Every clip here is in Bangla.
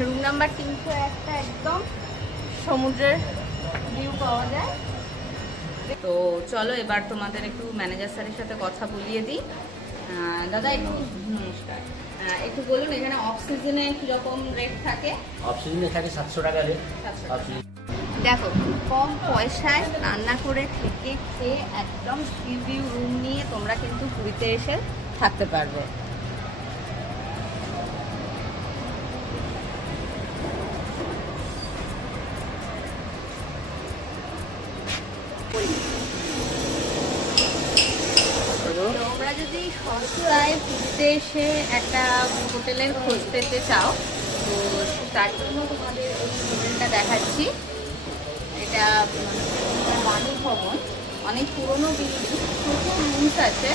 রুম নাম্বার 301 একদম সমুদ্রের ভিউ পাওয়া যায়। তো চলো এবার তোমাদের একটু ম্যানেজার স্যারের সাথে কথা বলিয়ে দিই। দাদা একটু নমস্কার, একটু বলুন এখানে অফ সিজনে কিরকম রেট থাকে? অফ সিজনে থাকে 700 টাকা রেট। দেখো কম পয়সায় রান্না করে থেকে খেয়ে একদম সি ভিউ রুম নিয়ে তোমরা কিন্তু পুরীতে এসে থাকতে পারবে। তোমরা যদি সস্তায় পুরীতে এসে একটা হোটেলের খোঁজ পেতে চাও তো তার জন্য তোমাদের এই হোটেলটা দেখাচ্ছি। এটা বাণী ভবন, অনেক পুরনো বিল্ডিং, প্রচুর রুমস আছে,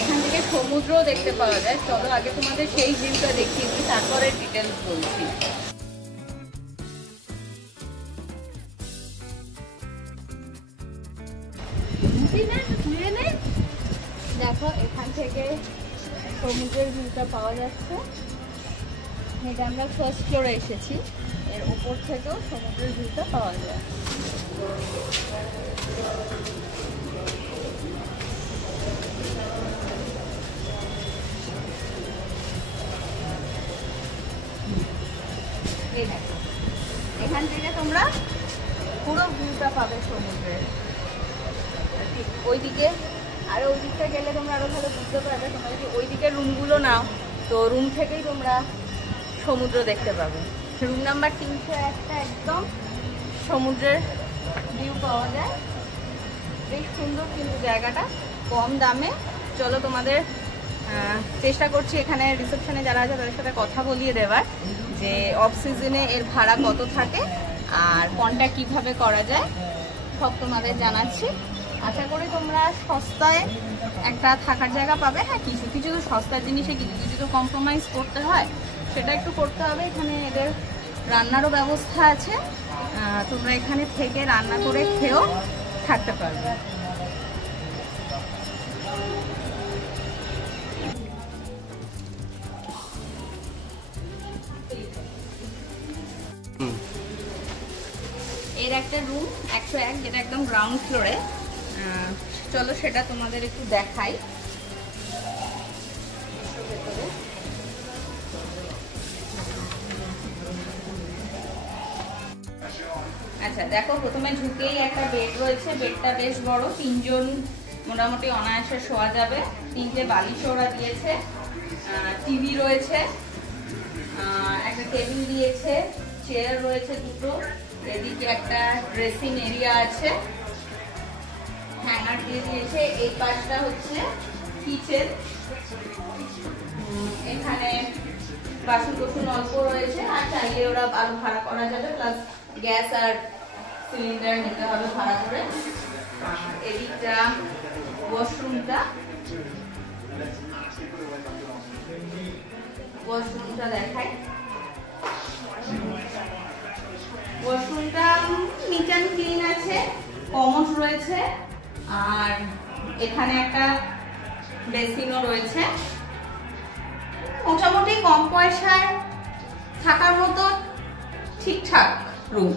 এখান থেকে সমুদ্রও দেখতে পাওয়া যায়। চলো আগে তোমাদের সেই ভিউটা দেখিয়ে দিই, তারপরে ডিটেলস বলছি। দেখো এখান থেকে সমুদ্রের ভিউটা পাওয়া যাচ্ছে। এটা আমরা ফার্স্ট ফ্লোরে এসেছি, এর উপর থেকেও সমুদ্রের ভিউটা পাওয়া যায়। এই দেখো এখান থেকে তোমরা পুরো ভিউটা পাবে সমুদ্রের। ঠিক ওইদিকে আর ওই দিকটা গেলে তোমরা আরো ভালো বুঝতে পারবে। তোমরা যদি ওই দিকের রুমগুলো নাও তো রুম থেকেই তোমরা সমুদ্র দেখতে পাবে। রুম নাম্বার 301 একদম সমুদ্রের ভিউ পাওয়া যায়। বেশ সুন্দর কিন্তু জায়গাটা, কম দামে। চলো তোমাদের চেষ্টা করছি এখানে রিসেপশনে যারা আছে তাদের সাথে কথা বলিয়ে দেওয়ার যে অফ সিজনে এর ভাড়া কত থাকে আর কন্ট্যাক্ট কিভাবে করা যায় সব তোমাদের জানাচ্ছি। আশা করি তোমরা সস্তায় একটা থাকার জায়গা পাবে। হ্যাঁ, কিছু কিছু তো সস্তার জিনিসে কিছু কিছু তো কম্প্রোমাইজ করতে হয়, সেটা একটু করতে হবে। এখানে এদের রান্নারও ব্যবস্থা আছে, তোমরা এখানে থেকে রান্না করে খেয়েও থাকতে পারবে। এর একটা রুম 101 যেটা একদম গ্রাউন্ড ফ্লোরে। চলো সেটা তোমাদের একটু দেখাই। আচ্ছা দেখো, প্রথমে ঢুকেই একটা বেড রয়েছে। বেডটা বেশ বড়, 3 জন মোটামুটি অনায়াসে শোয়া যাবে। 3টে বালিশ ওরা দিয়েছে, টিভি রয়েছে, একটা টেবিল দিয়েছে, চেয়ার রয়েছে 2টো, এদিকে একটা ড্রেসিং এরিয়া আছে, হ্যাঙ্গার দিয়ে দিয়েছে। এই পাশটা হচ্ছে কিচেন, এখানে বাসন কোসন অল্প রয়েছে, আর চাইলে ওরা আরো ভাড়া করা যাবে, প্লাস গ্যাস আর সিলিন্ডার নিতে হবে ভাড়া করে। এদিকটা ওয়াশরুমটা দেখাই। ওয়াশরুমটা নিট অ্যান্ড ক্লিন আছে, কমোড রয়েছে, আর এখানে একটা বেসিনও রয়েছে। মোটামুটি কম পয়সায় থাকার মতো ঠিকঠাক রুম।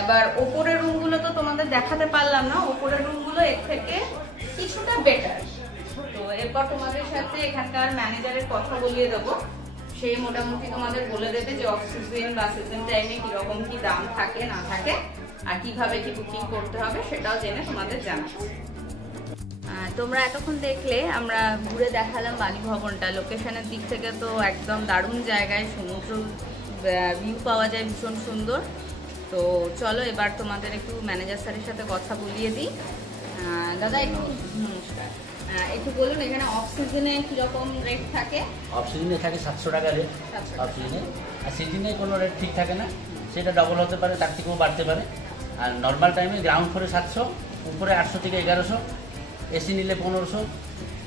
এবার ওপরের রুমগুলো তো তোমাদের দেখাতে পারলাম না, ওপরের রুমগুলো এর থেকে কিছুটা বেটার। তো এরপর তোমাদের সাথে এখানকার ম্যানেজারের কথা বলিয়ে দেবো, সেই মোটামুটি তোমাদের বলে দেবে যে অফ সিজন বা সিজন টাইমে কিরকম কি দাম থাকে না থাকে আর কিভাবে কি বুকিং করতে হবে সেটাও জেনে তোমাদের জানাবো। তোমরা এতক্ষণ দেখলে আমরা ঘুরে দেখালাম বাণী ভবনটা। লোকেশনের দিক থেকে তো একদম দারুণ জায়গায়, সমুদ্র ভিউ পাওয়া যায় ভীষণ সুন্দর। তো চলো এবার তোমাদের একটু ম্যানেজার স্যারের সাথে কথা বলিয়ে দিই। দাদা একটু নমস্কার, একটু বলুন এখানে অফ সিজনে কিরকম রেট থাকে? অফ সিজনে থাকে 700 টাকা রেট অফ সিজনে, আর সিজনে কোনো রেট ঠিক থাকে না, সেটা ডবল হতে পারে, তার থেকেও বাড়তে পারে। আর নর্মাল টাইমে গ্রাউন্ড ফ্লোরে 700, উপরে 800 থেকে 1100, এসি নিলে 1500,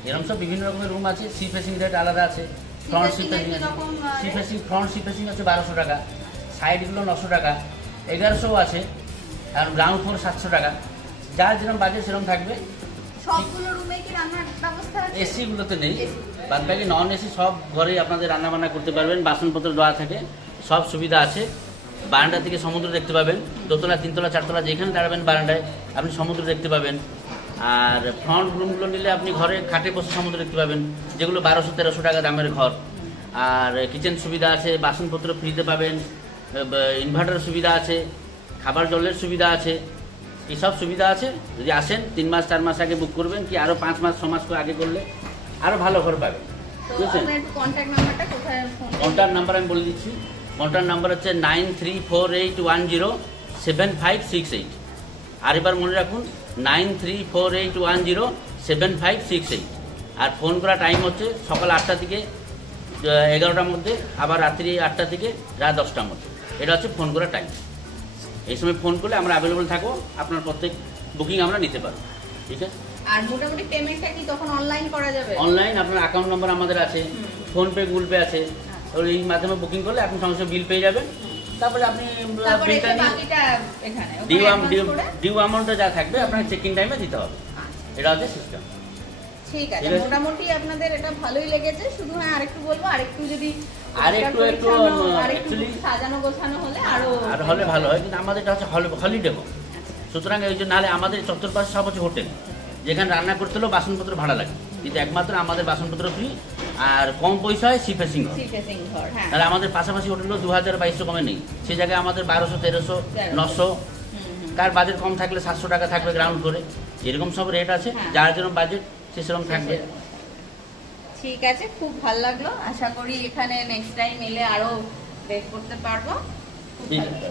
এরকম সব বিভিন্ন রকমের রুম আছে। সি ফেসিং রেট আলাদা আছে, ফ্রন্ট সি ফেসিং আছে, ফ্রন্ট সি ফেসিং হচ্ছে 1200 টাকা, সাইডগুলো 900 টাকা, 1100 আছে, আর গ্রাউন্ড ফ্লোর 700 টাকা। যার যেরকম বাজেট সেরকম থাকবে। সবগুলো রুমে কি রান্নার ব্যবস্থা আছে? এসি গুলোতে নেই, বাদ বাকি নন এসি সব ঘরেই আপনাদের রান্না বান্না করতে পারবেন, বাসনপত্র দেওয়া থাকে, সব সুবিধা আছে। বারান্দা থেকে সমুদ্র দেখতে পাবেন, দোতলা, তিনতলা, চারতলা যেখানে দাঁড়াবেন বারান্দায় আপনি সমুদ্র দেখতে পাবেন। আর ফ্রন্ট রুমগুলো নিলে আপনি ঘরে খাটে বসে সমুদ্র দেখতে পাবেন, যেগুলো 1200-1300 টাকা দামের ঘর। আর কিচেন সুবিধা আছে, বাসনপত্র ফ্রিতে পাবেন, ইনভার্টার সুবিধা আছে, খাবার জলের সুবিধা আছে, এইসব সুবিধা আছে। যদি আসেন 3 মাস 4 মাস আগে বুক করবেন, কি আরও 5 মাস 6 মাস আগে করলে আরও ভালো ঘর পাবেন। বুঝছেন? কন্ট্যাক্ট নাম্বার আমি বলে দিচ্ছি। কন্ট্যাক্ট নাম্বার হচ্ছে 9348107568। আরেকবার মনে রাখুন, 9348107568। আর ফোন করা টাইম হচ্ছে সকাল 8টা থেকে 11টার মধ্যে, আবার রাত্রি 8টা থেকে রাত 10টার মধ্যে। এটা হচ্ছে ফোন করার টাইম। এই সময় ফোন করলে আমরা অ্যাভেলেবল থাকবো, আপনার প্রত্যেক বুকিং আমরা নিতে পারবো। ঠিক আছে? আর মোটামুটি পেমেন্টটা কি তখন অনলাইন করা যাবে? অনলাইন, আপনার অ্যাকাউন্ট নম্বর আমাদের আছে, ফোনপে, গুগল পে আছে। ওই মাধ্যমে বুকিং করলে আপনি সমস্ত বিল পেয়ে যাবেন। তারপরে আপনি বিলটা ডিউ অ্যামাউন্টটা যা থাকবে আপনার চেকিং টাইমে দিতে হবে। এটা হচ্ছে সিস্টেম। ঠিক আছে, মোটামুটি আপনাদের এটা ভালোই লেগেছে। শুধু হ্যাঁ আরেকটু বলবো, আরেকটু যদি একটু সাজানো গোছানো হলে আর হলে ভালো হয়, কিন্তু আমাদের এটা হচ্ছে হলিডে হোম। সুতরাং এই জন্য নাহলে আমাদের চত্বরপাশে সব হচ্ছে হোটেল, যেখানে রান্না করতে হলেও বাসনপত্র ভাড়া লাগে, কিন্তু একমাত্র আমাদের বাসনপত্র ফ্রি আর কম পয়সায় সি ফেসিং ঘর। তাহলে আমাদের পাশাপাশি হোটেলও 2000-2200 কমে নেই, সেই জায়গায় আমাদের 1200, 1300, 900। কার বাজেট কম থাকলে 700 টাকা থাকবে গ্রাউন্ড ফ্লোরে, এরকম সব রেট আছে। যার যেরকম বাজেট সে সেরকম থাকবে। ঠিক আছে, খুব ভালো লাগলো। আশা করি এখানে নেক্সট টাইম এলে আরো বের করতে পারবো। ঠিক আছে।